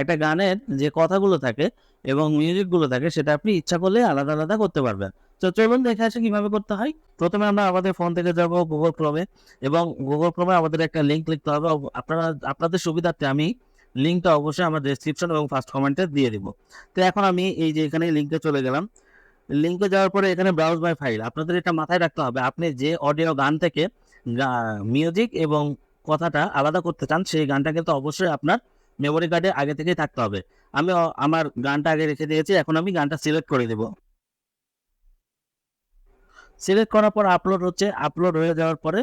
একটা গানের যে কথাগুলো থাকে এবং মিউজিকগুলো থাকে সেটা আপনি ইচ্ছা করলে আলাদা, আলাদা করতে পারবেন। তো চলুন দেখে আসি কিভাবে করতে হয়। ১ম এ আমরা আমাদের ফোন থেকে যাব Google Chrome এ এবং Google Chrome এ আমাদের একটা লিঙ্ক লিখতে হবে। আপনাদের সুবিধার্থে আমি লিঙ্কটা অবশ্যই আমার ডেসক্রিপশন এবং ফার্স্ট কমেন্টে দিয়ে দিব। তো এখন আমি এই যে এখানে লিঙ্কে চলে গেলাম। লিঙ্কে যাওয়ার পরে এখানে ব্রাউজ মাই ফাইল। আপনাদের এটা মাথায় রাখতে হবে। আপনি যে অডিও গান থেকে গা মিউজিক এবং কথাটা আলাদা করতে চান, সেই গানটা কিন্তু অবশ্যই আপনার মেমোরি কার্ডে আগে থেকেই থাকতে হবে। আমি আমার গানটা আগে রেখে দিয়েছি। এখন আমি গানটা সিলেক্ট করে দেব। সিলেক্ট করার পর আপলোড হচ্ছে। আপলোড হয়ে যাওয়ার পরে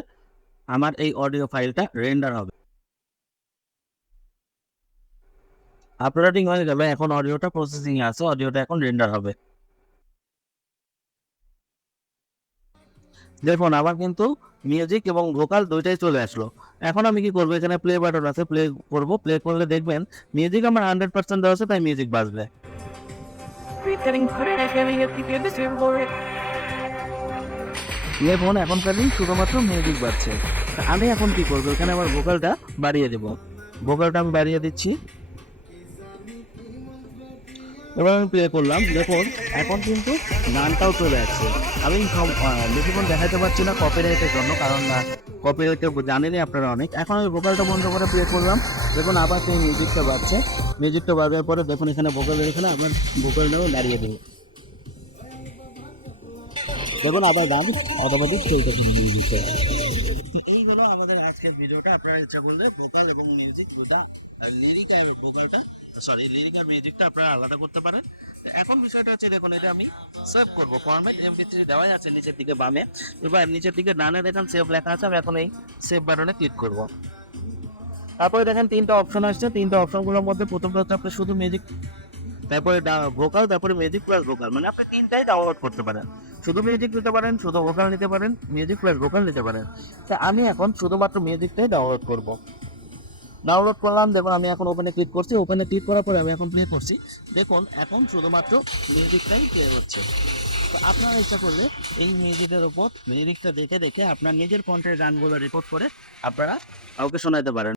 আমার এই অডিও ফাইলটা রেন্ডার হবে। আপলোডিং হয়ে গেল। এখন অডিওটা প্রসেসিং এ আছে। অডিওটা এখন রেন্ডার হবে। দেখুন আমার কিন্তু মিউজিক এবং ভোকাল ২ টাই চলে আসলো। এখন আমি কি করব, এখানে প্লে বাটন আছে, প্লে করব। প্লে করলে দেখবেন মিউজিক আমার 100% দেওয়া আছে, তাই মিউজিক বাজবে। দেখুন এখন খালি শুধুমাত্র মিউজিক বাজছে। তা আমি এখন কি করব, এখানে আমার ভোকালটা বাড়িয়ে দেব। ভোকালটা আমি বাড়িয়ে দিচ্ছি। এবার আমি প্লে করলাম। দেখুন এখন কিন্তু গানটাও চলে আসছে। আমি বেশিক্ষণ দেখাতে পারছি না কপিরাইটের জন্য, কারণ কপিরাইট জানেনই আপনারা অনেক। এখন আমি ভোকালটা বন্ধ করে প্লে করলাম। দেখুন আবার সেই মিউজিকটা বাজছে। মিউজিকটা বাজার পরে দেখুন এখানে ভোকালের এখানে আবার ভোকালটাও দাঁড়িয়ে দেবো। দেখুন আবার গান অটোমেটিক চলতে থাকবে মিউজিকটা। এই হলো আমাদের আজকের ভিডিওটা। আপনারা ইচ্ছা করলে ভোকাল এবং মিউজিক দুটা, লিরিক আর ভোকালটা, সরি লিরিক আর মিউজিকটা আপনারা আলাদা করতে পারেন। এখন বিষয়টা হচ্ছে দেখুন এটা আমি সেভ করব। ফরম্যাট এমপি3 দেওয়াই আছে নিচের দিকে বামে। এবার নিচের দিকে ডানে দেখেন সেভ লেখা আছে। আমি এখন এই সেভ বাটনে ক্লিক করব। তারপরে দেখেন ৩টা অপশন আসছে। ৩টা অপশনগুলোর মধ্যে প্রথমটা হচ্ছে আপনি শুধু মিউজিক, তারপরে ভোকাল, তারপরে মিউজিক প্লাস ভোকাল, মানে আপনি ৩টাই ডাউনলোড করতে পারেন। শুধু মিউজিক নিতে পারেন, শুধু ভোকাল নিতে পারেন, মিউজিক প্লাস ভোকাল নিতে পারেন। তা আমি এখন শুধুমাত্র মিউজিকটাই ডাউনলোড করব। ডাউনলোড করলাম। দেখুন আমি এখন ওপেনে ক্লিক করছি। ওপেনে ক্লিক করার পরে আমি এখন প্লে করছি। দেখুন এখন শুধুমাত্র মিউজিকটাই প্লে হচ্ছে। তো আপনারা ইচ্ছা করলে এই মিউজিকের উপর লিরিক্সটা দেখে দেখে আপনার নিজের কণ্ঠের গানগুলো রেকর্ড করে আপনারা কাউকে শোনাতে পারেন।